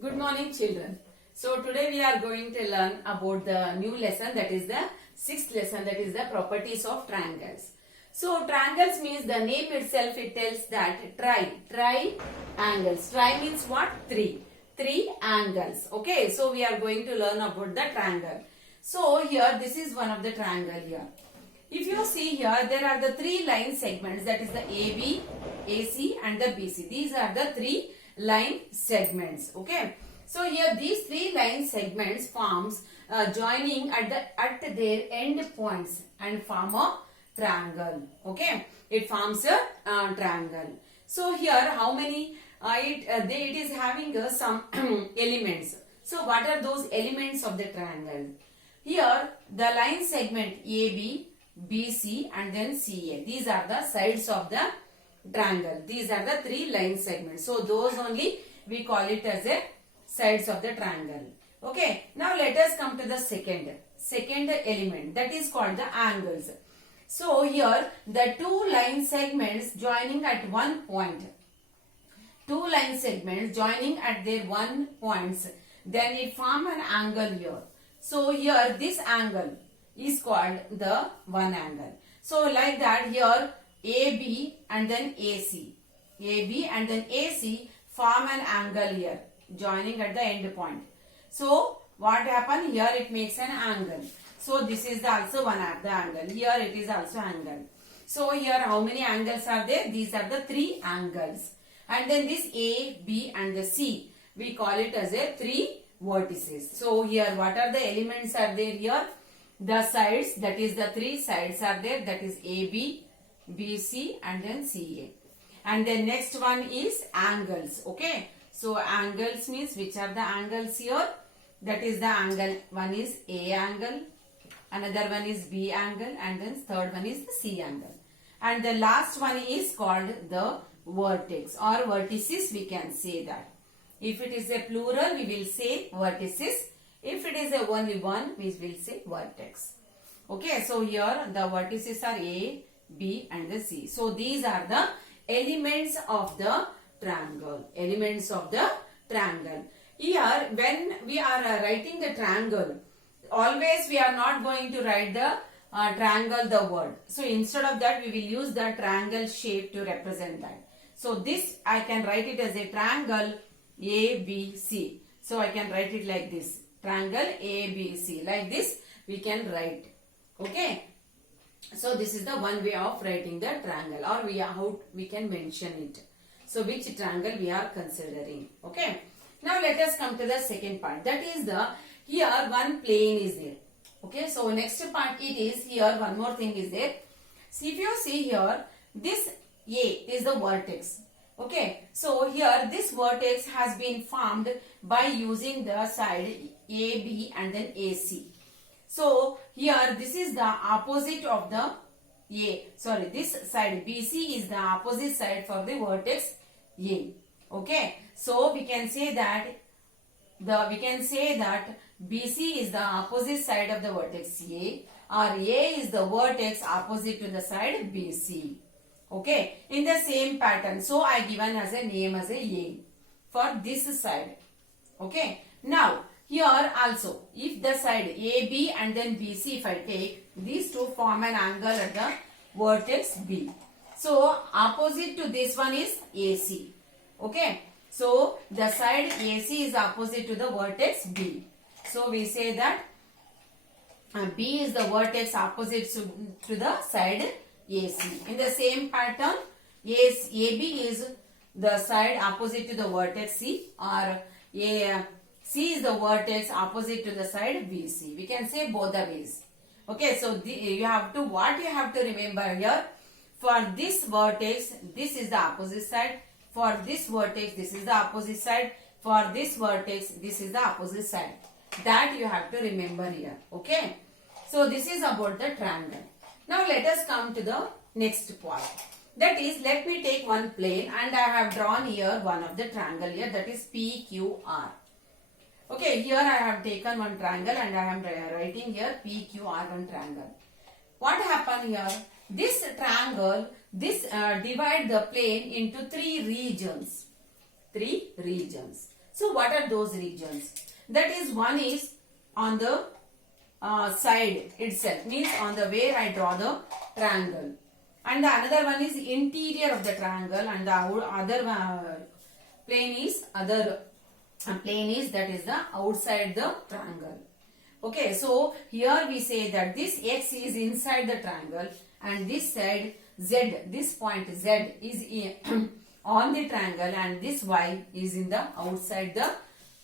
Good morning, children. So today we are going to learn about the new lesson, that is the sixth lesson, that is the properties of triangles. So triangles means the name itself, it tells that triangles. Tri means what? Three angles. Okay, so we are going to learn about the triangle. So here this is one of the triangle here. If you see here, there are the three line segments, that is the AB, AC and the BC. These are the three line segments. Okay, so here these three line segments forms joining at their end points and form a triangle. Okay, it forms a triangle. So here how many it is having some elements. So what are those elements of the triangle? Here the line segment AB, BC and then CA. These are the sides of the triangle. These are the three line segments. So those only we call it as a sides of the triangle. Okay. Now let us come to the second element, that is called the angles. So here the two line segments joining at one point. Two line segments joining at their one points. Then it form an angle here. So here this angle is called the one angle. So like that here AB and then AC. AB and then AC form an angle here joining at the end point. So what happen here, it makes an angle. So this is also one of the angle. Here it is also angle. So here how many angles are there? These are the three angles. And then this A, B and the C, we call it as a three vertices. So here what are the elements are there here? The sides, that is the three sides are there, that is AB, BC and then CA. And then next one is angles. Okay, so angles means which are the angles here? That is the angle, one is A angle, another one is B angle and then third one is the C angle. And the last one is called the vertex or vertices, we can say that. If it is a plural, we will say vertices. If it is a only one, we will say vertex. Okay, so here the vertices are A, B and the C. So these are the elements of the triangle. Elements of the triangle. Here when we are writing the triangle, always we are not going to write the triangle, the word. So instead of that we will use the triangle shape to represent that. So this I can write it as a triangle ABC. So I can write it like this. Triangle ABC. Like this we can write. Okay. So this is the one way of writing the triangle, or how we can mention it. So which triangle we are considering. Okay. Now let us come to the second part. That is the, here one plane is there. Okay. So next part it is, here one more thing is there. See, if you see here, this A is the vertex. Okay, so here this vertex has been formed by using the side AB and then AC. So here this is the opposite of the this side BC is the opposite side for the vertex A. Okay, so we can say that BC is the opposite side of the vertex A, or A is the vertex opposite to the side BC. Okay, in the same pattern. So I given as a name as a for this side. Okay, now here also if the side AB and then BC, if I take these two form an angle at the vertex B. So opposite to this one is AC. Okay, so the side AC is opposite to the vertex B. So we say that B is the vertex opposite to the side AC. In the same pattern, AB is the side opposite to the vertex C, or C is the vertex opposite to the side BC. We can say both the ways. Okay, so what you have to remember here, for this vertex, this is the opposite side. For this vertex, this is the opposite side. For this vertex, this is the opposite side. That you have to remember here. Okay, so this is about the triangle. Now let us come to the next part. That is, let me take one plane and I have drawn here one of the triangle here, that is PQR. Okay, here I have taken one triangle and I am writing here PQR, one triangle. What happened here? This triangle, divide the plane into three regions. So what are those regions? That is, one is on the side itself, means on the where I draw the triangle, and the another one is interior of the triangle, and the other plane is that is the outside the triangle. Okay, so here we say that this x is inside the triangle, and this side z, this point z is on the triangle, and this y is in the outside the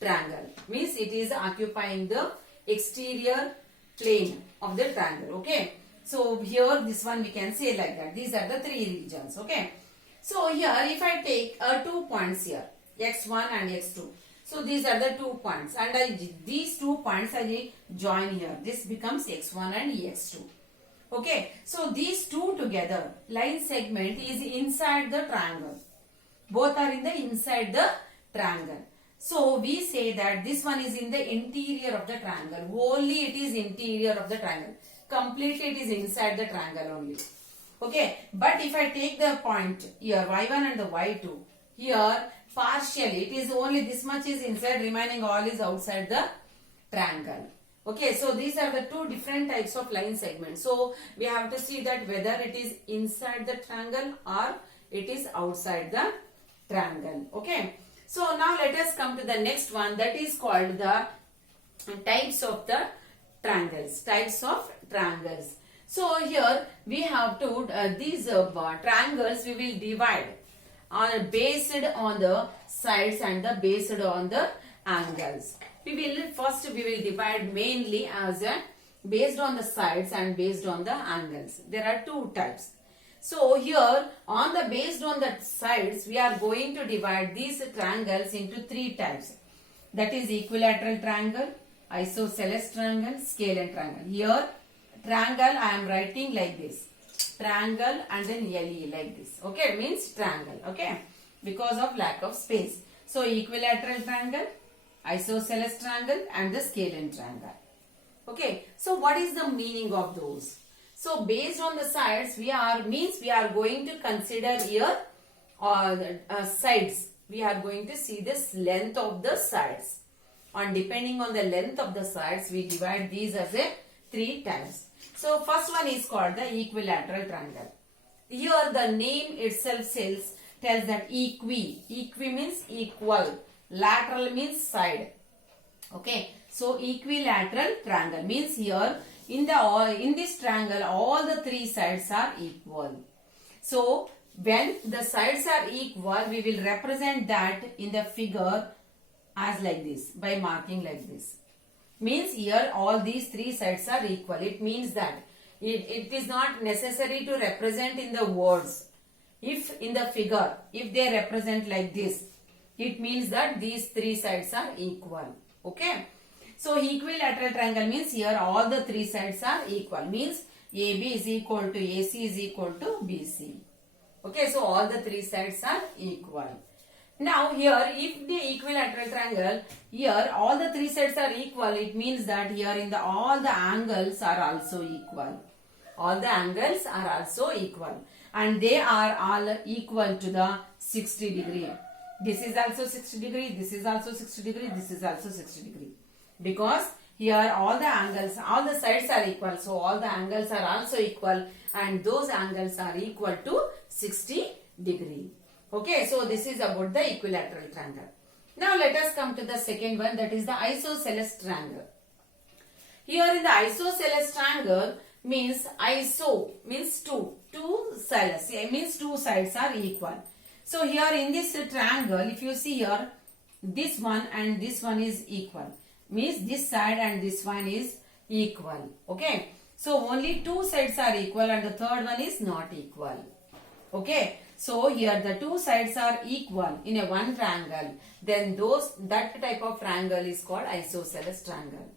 triangle, means it is occupying the exterior plane of the triangle. Okay, so here this one we can say like that. These are the three regions. Okay, so here if I take 2 points here, x1 and x2. So these are the 2 points, and these 2 points I join here. This becomes x1 and x2. Okay, so these two together, line segment is inside the triangle. Both are in the inside the triangle. So we say that this one is in the interior of the triangle. Wholly it is interior of the triangle. Completely it is inside the triangle only. Okay, but if I take the point here, y1 and the y2, here partially it is only this much is inside, remaining all is outside the triangle. Okay, so these are the two different types of line segments. So we have to see that whether it is inside the triangle or it is outside the triangle. Okay, so now let us come to the next one, that is called the types of the triangles. Types of triangles. So here we have to these triangles we will divide based on the sides and based on the angles. We will divide mainly as based on the sides and based on the angles. There are two types. So here on the based on the sides, we are going to divide these triangles into three types. That is equilateral triangle, isosceles triangle, scalene triangle. Here triangle I am writing like this. Triangle and then LE like this. Okay, means triangle. Okay, because of lack of space. So equilateral triangle, isosceles triangle and the scalene triangle. Okay, so what is the meaning of those? So based on the sides, we are going to consider here sides. We are going to see this length of the sides. And depending on the length of the sides, we divide these as three types. So first one is called the equilateral triangle. Here the name itself tells that equi means equal, lateral means side. Okay, so equilateral triangle means here in this triangle all the three sides are equal. So when the sides are equal, we will represent that in the figure as like this, by marking like this. Means here all these three sides are equal. It means that it is not necessary to represent in the words. If in the figure, if they represent like this, it means that these three sides are equal. Okay. So equilateral triangle means here all the three sides are equal. Means AB is equal to AC is equal to BC. Okay. So all the three sides are equal. Now here if the equilateral triangle, here all the three sides are equal, it means that here in the all the angles are also equal. All the angles are also equal, and they are all equal to the 60 degree. This is also 60 degree, this is also 60 degree, this is also 60 degree. Because here all the angles, all the sides are equal, so all the angles are also equal, and those angles are equal to 60 degree. Okay, so this is about the equilateral triangle. Now let us come to the second one, that is the isosceles triangle. Here in the isosceles triangle means iso means two sides, it means two sides are equal. So here in this triangle, if you see here, this one and this one is equal. Means this side and this one is equal. Okay, so only two sides are equal and the third one is not equal. Okay, so here the two sides are equal in a one triangle, then that type of triangle is called isosceles triangle.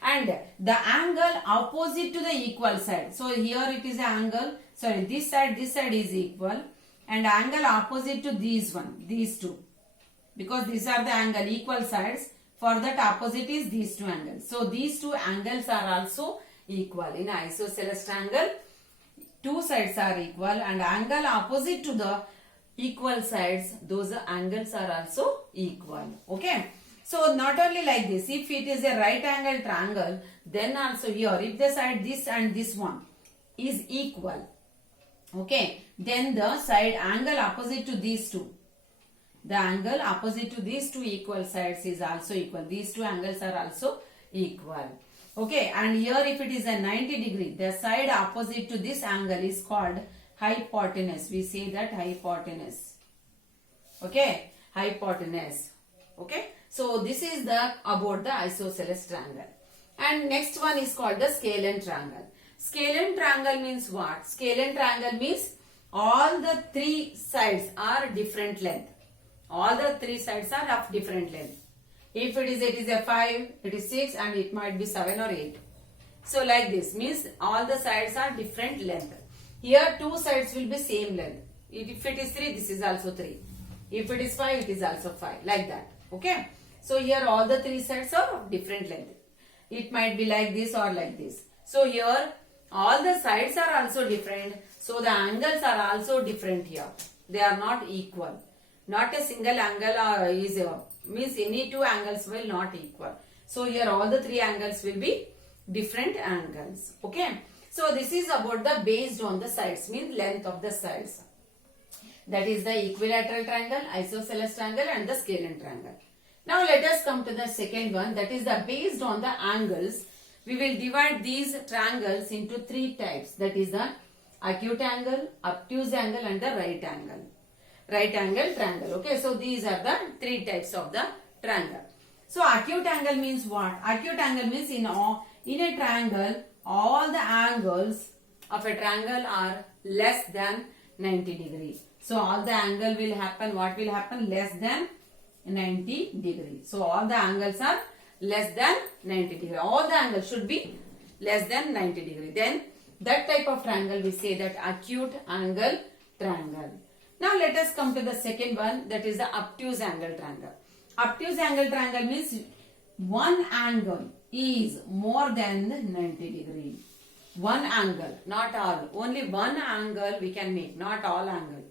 And the angle opposite to the equal side, so here it is an angle, sorry, this side is equal, and angle opposite to these two, because these are the angle equal sides, for that opposite is these two angles. So these two angles are also equal. In isosceles triangle, two sides are equal and angle opposite to the equal sides, those angles are also equal. Okay. So not only like this, if it is a right angle triangle, then also here, if the side this and this one is equal, okay, then the side angle opposite to these two, the angle opposite to these two equal sides is also equal. These two angles are also equal. Okay, and here if it is a 90 degree, the side opposite to this angle is called hypotenuse. We say that hypotenuse. Okay, hypotenuse. Okay, so this is the about the isosceles triangle. And next one is called the scalene triangle. Scalene triangle means what? Scalene triangle means all the three sides are different length. All the three sides are of different length. If it is a 5, it is 6 and it might be 7 or 8. So like this means all the sides are different length. Here two sides will be same length. If it is 3, this is also 3. If it is 5, it is also 5. Like that. Okay. So here all the three sides are of different length. It might be like this or like this. So here all the sides are also different. So the angles are also different here. They are not equal. Not a single angle is means any two angles will not equal. So here all the three angles will be different angles. Okay. So this is about the based on the sides, means length of the sides. That is the equilateral triangle, isosceles triangle and the scalene triangle. Now let us come to the second one, that is the based on the angles. We will divide these triangles into three types, that is the acute angle, obtuse angle and the right angle. Right angle triangle. Okay, so these are the three types of the triangle. So acute angle means what? Acute angle means in a triangle, all the angles of a triangle are less than 90 degree. So all the angle will happen, what will happen? Less than 90 degree. So all the angles are less than 90 degree. All the angles should be less than 90 degree. Then that type of triangle we say that acute angle triangle. Now let us come to the second one, that is the obtuse angle triangle. Obtuse angle triangle means one angle is more than 90 degree. One angle, not all. Only one angle we can make, not all angle.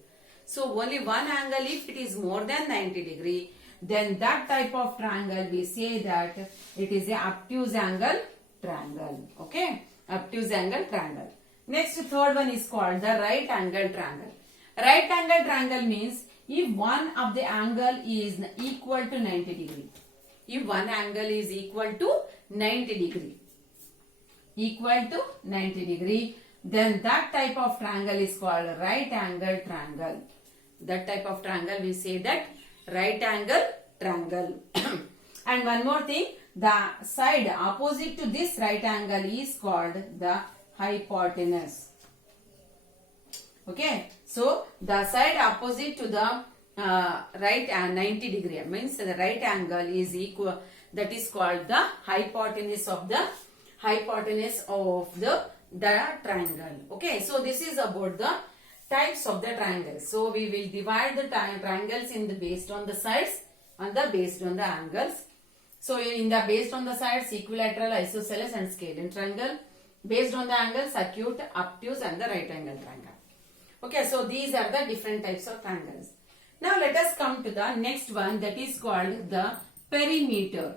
So only one angle, if it is more than 90 degree, then that type of triangle we say that it is a obtuse angle triangle. Okay, obtuse angle triangle. Next, third one is called the right angle triangle. Right angle triangle means if one of the angle is equal to 90 degree. If one angle is equal to 90 degree. Equal to 90 degree, then that type of triangle is called right angle triangle. That type of triangle we say that right angle triangle. And one more thing, the side opposite to this right angle is called the hypotenuse. Okay, so the side opposite to the right 90 degree means the right angle is equal, that is called the hypotenuse of the triangle. Okay, so this is about the types of the triangles. So we will divide the triangles in the based on the sides and the based on the angles. So in the based on the sides, equilateral, isosceles and scalene triangle. Based on the angles, acute, obtuse and the right angle triangle. Okay, so these are the different types of triangles. Now let us come to the next one, that is called the perimeter.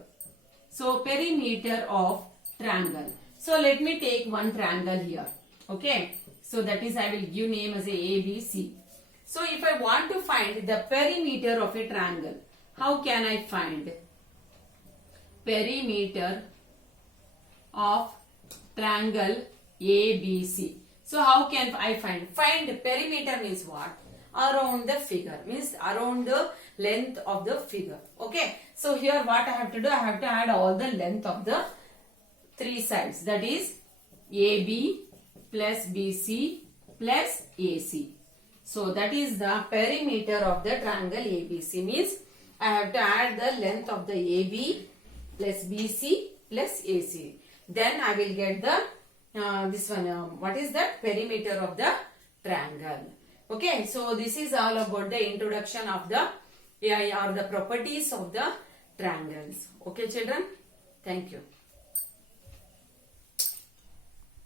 So perimeter of triangle. So let me take one triangle here. Okay, so that is I will give name as a ABC. So if I want to find the perimeter of a triangle, how can I find perimeter of triangle ABC? So how can I find? Find perimeter means what? Around the figure, means around the length of the figure. Okay. So here what I have to do? I have to add all the length of the three sides. That is AB plus BC plus AC. So that is the perimeter of the triangle ABC, means I have to add the length of the AB plus BC plus AC. Then I will get the this one, what is that? Perimeter of the triangle. Okay, so this is all about the introduction of the or the properties of the triangles. Okay children, thank you.